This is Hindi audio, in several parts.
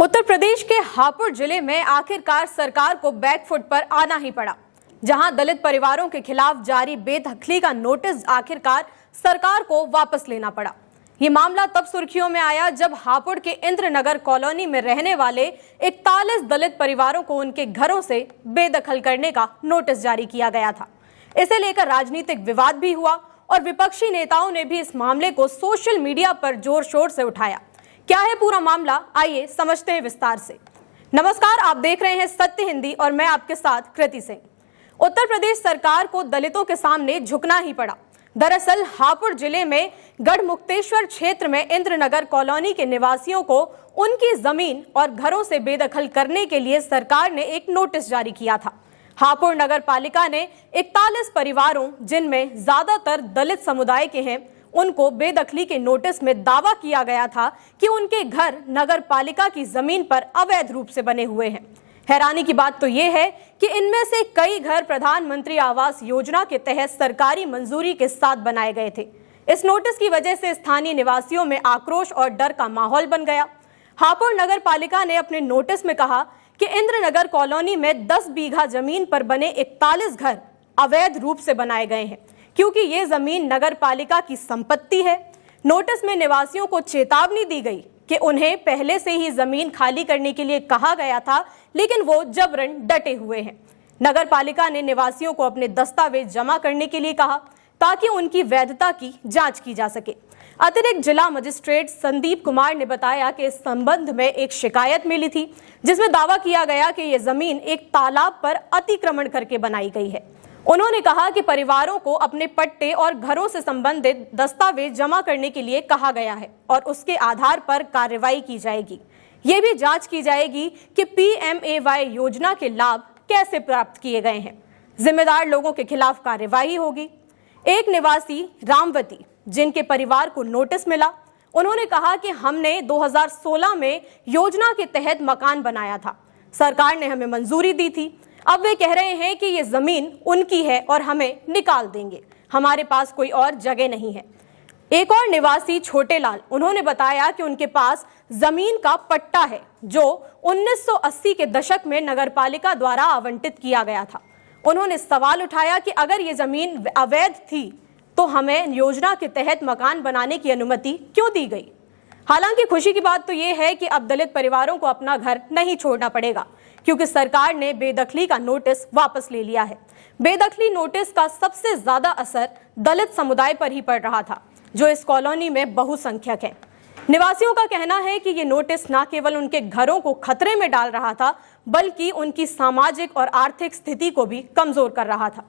उत्तर प्रदेश के हापुड़ जिले में आखिरकार सरकार को बैकफुट पर आना ही पड़ा, जहां दलित परिवारों के खिलाफ जारी बेदखली का नोटिस आखिरकार सरकार को वापस लेना पड़ा। ये मामला तब सुर्खियों में आया जब हापुड़ के इंद्रनगर कॉलोनी में रहने वाले 41 दलित परिवारों को उनके घरों से बेदखल करने का नोटिस जारी किया गया था। इसे लेकर राजनीतिक विवाद भी हुआ और विपक्षी नेताओं ने भी इस मामले को सोशल मीडिया पर जोर शोर से उठाया। क्या है पूरा मामला, आइए समझते हैं विस्तार से। नमस्कार, आप देख रहे हैं सत्य हिंदी और मैं आपके साथ कृति सिंह। उत्तर प्रदेश सरकार को दलितों के सामने झुकना ही पड़ा। दरअसल हापुड़ जिले में गढ़मुक्तेश्वर क्षेत्र में इंद्रनगर कॉलोनी के निवासियों को उनकी जमीन और घरों से बेदखल करने के लिए सरकार ने एक नोटिस जारी किया था। हापुड़ नगर पालिका ने 41 परिवारों, जिनमें ज्यादातर दलित समुदाय के हैं, उनको बेदखली के नोटिस में दावा किया गया था कि उनके घर नगर पालिका की जमीन पर अवैध रूप से बने हुए हैं। हैरानी की बात तो यह है कि इनमें से कई घर प्रधानमंत्री आवास योजना के तहत सरकारी मंजूरी के साथ बनाए गए थे। इस नोटिस की वजह से स्थानीय निवासियों में आक्रोश और डर का माहौल बन गया। हापुड़ नगर पालिका ने अपने नोटिस में कहा कि इंद्रनगर कॉलोनी में 10 बीघा जमीन पर बने 41 घर अवैध रूप से बनाए गए हैं, क्योंकि ये जमीन नगर पालिका की संपत्ति है। नोटिस में निवासियों को चेतावनी दी गई कि उन्हें पहले से ही जमीन खाली करने के लिए कहा गया था, लेकिन वो जबरन डटे हुए हैं। नगर पालिका ने निवासियों को अपने दस्तावेज जमा करने के लिए कहा ताकि उनकी वैधता की जांच की जा सके। अतिरिक्त जिला मजिस्ट्रेट संदीप कुमार ने बताया कि इस संबंध में एक शिकायत मिली थी, जिसमें दावा किया गया कि यह जमीन एक तालाब पर अतिक्रमण करके बनाई गई है। उन्होंने कहा कि परिवारों को अपने पट्टे और घरों से संबंधित दस्तावेज जमा करने के लिए कहा गया है और उसके आधार पर कार्रवाई की जाएगी। ये भी जांच की जाएगी कि PMAY योजना के लाभ कैसे प्राप्त किए गए हैं। जिम्मेदार लोगों के खिलाफ कार्रवाई होगी। एक निवासी रामवती, जिनके परिवार को नोटिस मिला, उन्होंने कहा कि हमने 2016 में योजना के तहत मकान बनाया था। सरकार ने हमें मंजूरी दी थी। अब वे कह रहे हैं कि ये जमीन उनकी है और हमें निकाल देंगे। हमारे पास कोई और जगह नहीं है। एक और निवासी छोटे लाल, उन्होंने बताया कि उनके पास जमीन का पट्टा है जो 1980 के दशक में नगरपालिका द्वारा आवंटित किया गया था। उन्होंने सवाल उठाया कि अगर ये जमीन अवैध थी तो हमें योजना के तहत मकान बनाने की अनुमति क्यों दी गई। हालांकि खुशी की बात तो ये है कि अब दलित परिवारों को अपना घर नहीं छोड़ना पड़ेगा, क्योंकि सरकार ने बेदखली का नोटिस वापस ले लिया है। बेदखली नोटिस का सबसे ज्यादा असर दलित समुदाय पर ही पड़ रहा था, जो इस कॉलोनी में बहुसंख्यक है। निवासियों का कहना है कि ये नोटिस न केवल उनके घरों को खतरे में डाल रहा था, बल्कि उनकी सामाजिक और आर्थिक स्थिति को भी कमजोर कर रहा था।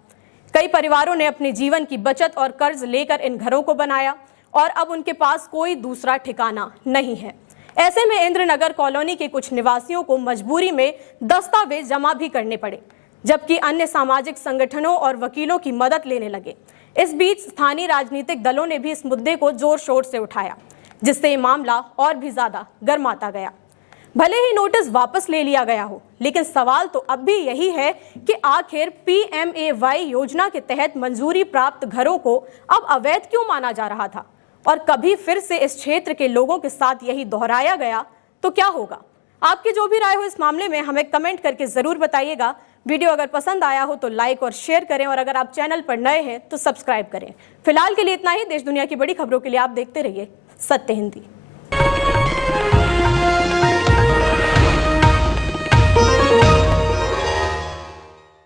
कई परिवारों ने अपने जीवन की बचत और कर्ज लेकर इन घरों को बनाया और अब उनके पास कोई दूसरा ठिकाना नहीं है। ऐसे में इंद्रनगर कॉलोनी के कुछ निवासियों को मजबूरी में दस्तावेज जमा भी करने पड़े, जबकि अन्य सामाजिक संगठनों और वकीलों की मदद लेने लगे। इस बीच स्थानीय राजनीतिक दलों ने भी इस मुद्दे को जोर शोर से उठाया, जिससे ये मामला और भी ज्यादा गर्माता गया। भले ही नोटिस वापस ले लिया गया हो, लेकिन सवाल तो अब भी यही है कि आखिर PMAY योजना के तहत मंजूरी प्राप्त घरों को अब अवैध क्यों माना जा रहा था, और कभी फिर से इस क्षेत्र के लोगों के साथ यही दोहराया गया तो क्या होगा। आपकी जो भी राय हो इस मामले में हमें कमेंट करके जरूर बताइएगा। वीडियो अगर पसंद आया हो तो लाइक और शेयर करें, और अगर आप चैनल पर नए हैं तो सब्सक्राइब करें। फिलहाल के लिए इतना ही। देश दुनिया की बड़ी खबरों के लिए आप देखते रहिए सत्य हिंदी।